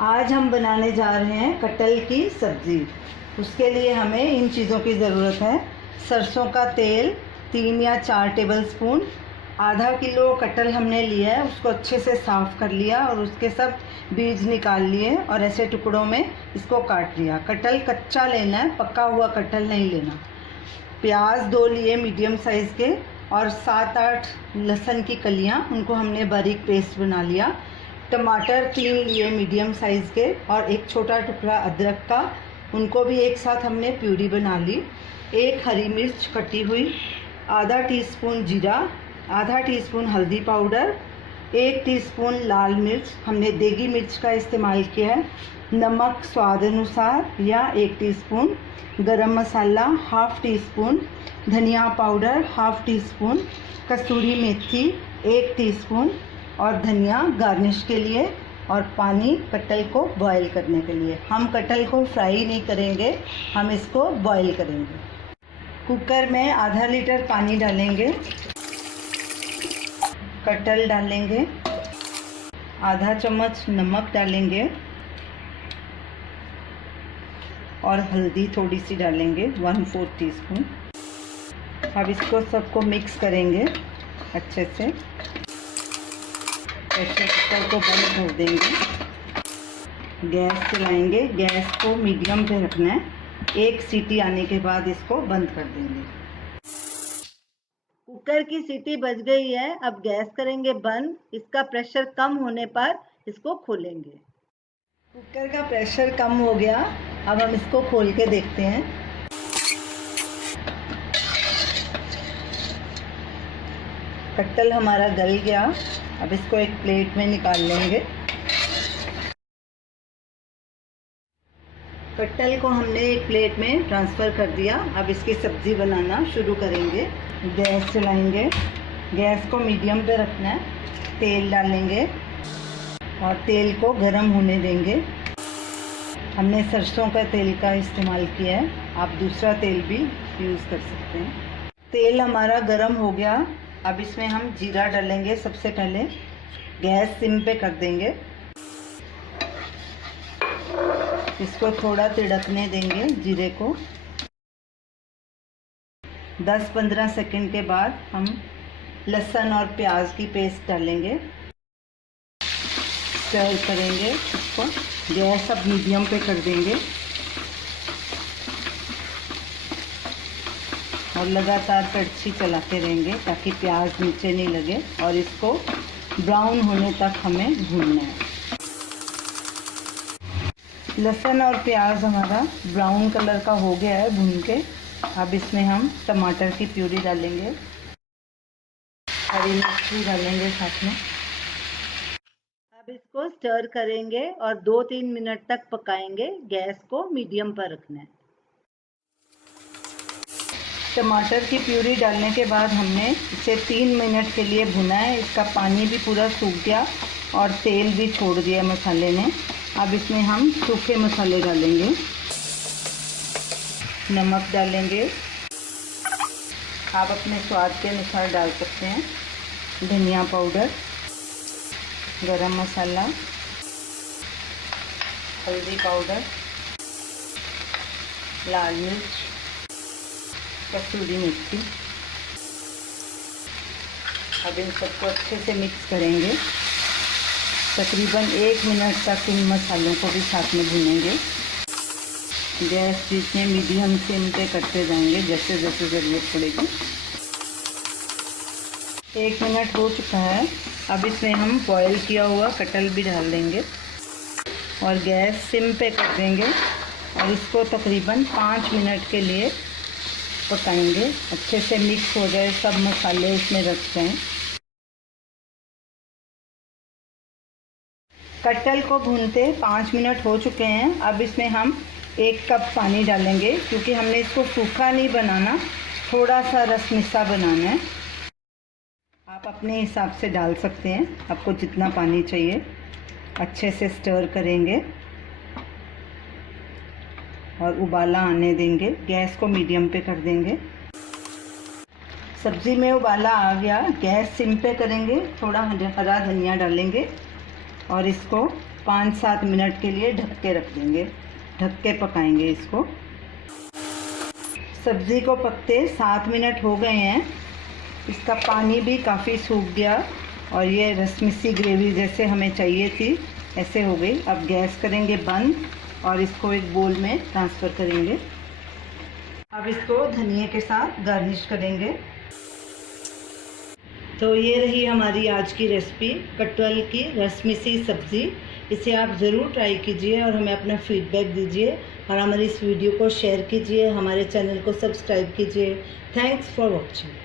आज हम बनाने जा रहे हैं कटहल की सब्ज़ी। उसके लिए हमें इन चीज़ों की ज़रूरत है। सरसों का तेल 3 या 4 टेबलस्पून, आधा किलो कटहल हमने लिया है, उसको अच्छे से साफ़ कर लिया और उसके सब बीज निकाल लिए और ऐसे टुकड़ों में इसको काट लिया। कटहल कच्चा लेना है, पका हुआ कटहल नहीं लेना। प्याज 2 लिए मीडियम साइज़ के और 7-8 लहसुन की कलियाँ, उनको हमने बारीक पेस्ट बना लिया। टमाटर 3 लिए मीडियम साइज़ के और एक छोटा टुकड़ा अदरक का, उनको भी एक साथ हमने प्यूरी बना ली। 1 हरी मिर्च कटी हुई, आधा टीस्पून जीरा, आधा टीस्पून हल्दी पाउडर, 1 टीस्पून लाल मिर्च, हमने देगी मिर्च का इस्तेमाल किया है। नमक स्वाद अनुसार या 1 टीस्पून, गरम मसाला हाफ़ टीस्पून, धनिया पाउडर हाफ़ टीस्पून, कसूरी मेथी 1 टीस्पून और धनिया गार्निश के लिए, और पानी कटहल को बॉईल करने के लिए। हम कटहल को फ्राई नहीं करेंगे, हम इसको बॉईल करेंगे। कुकर में आधा लीटर पानी डालेंगे, कटहल डालेंगे, आधा चम्मच नमक डालेंगे और हल्दी थोड़ी सी डालेंगे 1/4 टीस्पून। अब इसको सबको मिक्स करेंगे अच्छे से। प्रेशर कुकर को बंद कर देंगे, गैस चलाएंगे, गैस को मीडियम पे रखना है। 1 सीटी आने के बाद इसको बंद कर देंगे। कुकर की सीटी बज गई है, अब गैस करेंगे बंद। इसका प्रेशर कम होने पर इसको खोलेंगे। कुकर का प्रेशर कम हो गया, अब हम इसको खोल के देखते हैं। कटहल हमारा गल गया, अब इसको एक प्लेट में निकाल लेंगे। कटहल को हमने एक प्लेट में ट्रांसफ़र कर दिया। अब इसकी सब्ज़ी बनाना शुरू करेंगे। गैस चलाएंगे, गैस को मीडियम पे रखना है। तेल डालेंगे और तेल को गरम होने देंगे। हमने सरसों का तेल का इस्तेमाल किया है, आप दूसरा तेल भी यूज़ कर सकते हैं। तेल हमारा गरम हो गया, अब इसमें हम जीरा डालेंगे। सबसे पहले गैस सिम पे कर देंगे, इसको थोड़ा तिड़कने देंगे जीरे को। 10-15 सेकंड के बाद हम लहसुन और प्याज की पेस्ट डालेंगे, स्टर करेंगे इसको। गैस अब मीडियम पे कर देंगे और लगातार कड़छी चलाते रहेंगे ताकि प्याज नीचे नहीं लगे, और इसको ब्राउन होने तक हमें भूनना है। लहसुन और प्याज हमारा ब्राउन कलर का हो गया है भून के। अब इसमें हम टमाटर की प्यूरी डालेंगे, हरी मिर्च भी डालेंगे साथ में। अब इसको स्टर करेंगे और 2-3 मिनट तक पकाएंगे। गैस को मीडियम पर रखना है। टमाटर की प्यूरी डालने के बाद हमने इसे 3 मिनट के लिए भुना है। इसका पानी भी पूरा सूख गया और तेल भी छोड़ दिया मसाले ने। अब इसमें हम सूखे मसाले डालेंगे, नमक डालेंगे, आप अपने स्वाद के अनुसार डाल सकते हैं, धनिया पाउडर, गरम मसाला, हल्दी पाउडर, लाल मिर्च, कसूरी मेथी। अब इन सबको अच्छे से मिक्स करेंगे। तकरीबन 1 मिनट तक इन मसालों को भी साथ में भूनेंगे। गैस बीच में मीडियम सिम पे करते जाएंगे जैसे जैसे ज़रूरत पड़ेगी। 1 मिनट हो चुका है, अब इसमें हम बॉयल किया हुआ कटहल भी डाल देंगे और गैस सिम पे कर देंगे और इसको तकरीबन 5 मिनट के लिए पकाएंगे। अच्छे से मिक्स हो जाए, सब मसाले इसमें रख जाएं। कटहल को भूनते 5 मिनट हो चुके हैं। अब इसमें हम 1 कप पानी डालेंगे, क्योंकि हमने इसको सूखा नहीं बनाना, थोड़ा सा रसमिसा बनाना है। आप अपने हिसाब से डाल सकते हैं, आपको जितना पानी चाहिए। अच्छे से स्टर करेंगे और उबाला आने देंगे। गैस को मीडियम पे कर देंगे। सब्ज़ी में उबाला आ गया, गैस सिम पे करेंगे। थोड़ा हरा धनिया डालेंगे और इसको 5-7 मिनट के लिए ढक के रख देंगे, ढक के पकाएंगे इसको। सब्ज़ी को पकते 7 मिनट हो गए हैं। इसका पानी भी काफ़ी सूख गया और ये रसमिसी ग्रेवी जैसे हमें चाहिए थी ऐसे हो गई। अब गैस करेंगे बंद और इसको एक बोल में ट्रांसफ़र करेंगे। अब इसको धनिए के साथ गार्निश करेंगे। तो ये रही हमारी आज की रेसिपी, कटहल की रसमिसी सब्ज़ी। इसे आप ज़रूर ट्राई कीजिए और हमें अपना फीडबैक दीजिए और हमारी इस वीडियो को शेयर कीजिए, हमारे चैनल को सब्सक्राइब कीजिए। Thanks for watching.